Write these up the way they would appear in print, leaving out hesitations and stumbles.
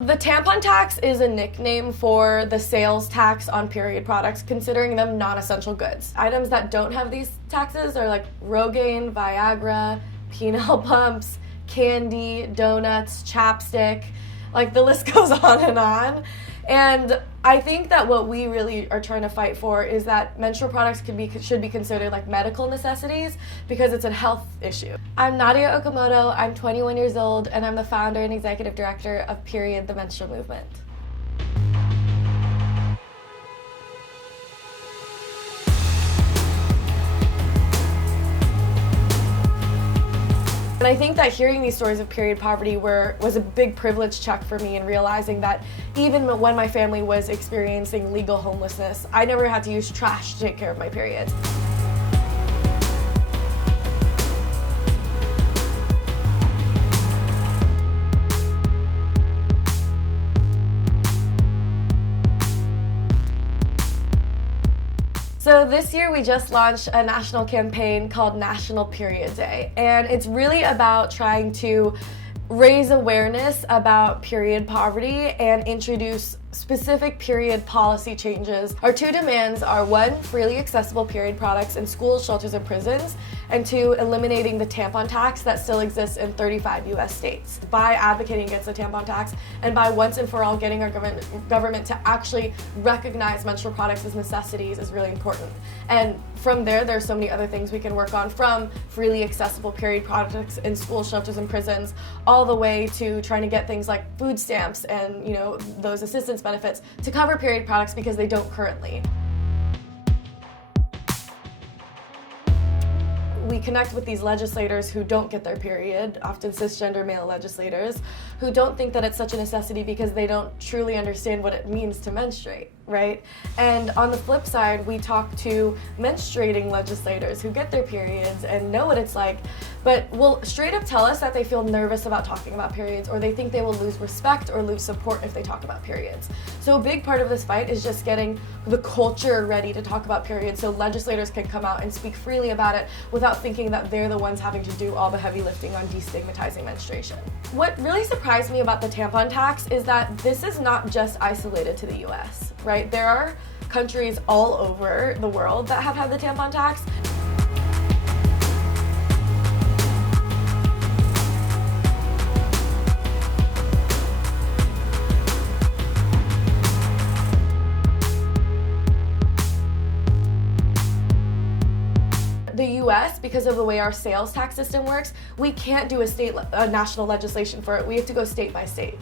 The tampon tax is a nickname for the sales tax on period products, considering them non-essential goods. Items that don't have these taxes are like Rogaine, Viagra, penile pumps, candy, donuts, chapstick, like the list goes on and on. And I think that what we really are trying to fight for is that menstrual products should be considered like medical necessities because it's a health issue. I'm Nadya Okamoto, I'm 21 years old, and I'm the founder and executive director of Period, the Menstrual Movement. And I think that hearing these stories of period poverty was a big privilege check for me, and realizing that even when my family was experiencing legal homelessness, I never had to use trash to take care of my periods. So this year we just launched a national campaign called National Period Day, and it's really about trying to raise awareness about period poverty and introduce specific period policy changes. Our two demands are: one, freely accessible period products in schools, shelters, and prisons, and two, eliminating the tampon tax that still exists in 35 US states. By advocating against the tampon tax and by once and for all getting our government to actually recognize menstrual products as necessities is really important. And from there's so many other things we can work on, from freely accessible period products in schools, shelters, and prisons, all the way to trying to get things like food stamps and those assistance benefits to cover period products because they don't currently. We connect with these legislators who don't get their period, often cisgender male legislators, who don't think that it's such a necessity because they don't truly understand what it means to menstruate, right? And on the flip side, we talk to menstruating legislators who get their periods and know what it's like, but will straight up tell us that they feel nervous about talking about periods, or they think they will lose respect or lose support if they talk about periods. So a big part of this fight is just getting the culture ready to talk about periods so legislators can come out and speak freely about it without thinking that they're the ones having to do all the heavy lifting on destigmatizing menstruation. What really surprised me about the tampon tax is that this is not just isolated to the US, right? There are countries all over the world that have had the tampon tax. The US, because of the way our sales tax system works, we can't do a national legislation for it. We have to go state by state.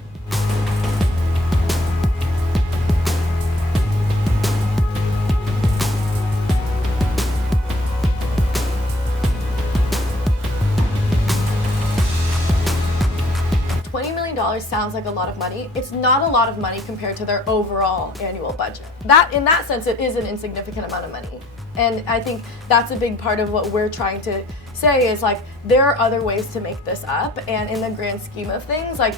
$20 million sounds like a lot of money. It's not a lot of money compared to their overall annual budget. In that sense, it is an insignificant amount of money. And I think that's a big part of what we're trying to say is, like, there are other ways to make this up, and in the grand scheme of things, like,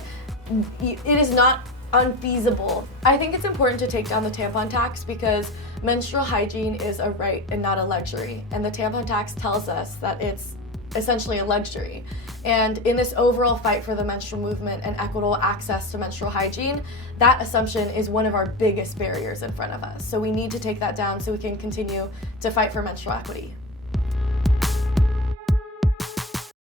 it is not unfeasible. I think it's important to take down the tampon tax because menstrual hygiene is a right and not a luxury, and the tampon tax tells us that it's essentially a luxury. And in this overall fight for the menstrual movement and equitable access to menstrual hygiene, that assumption is one of our biggest barriers in front of us. So we need to take that down so we can continue to fight for menstrual equity.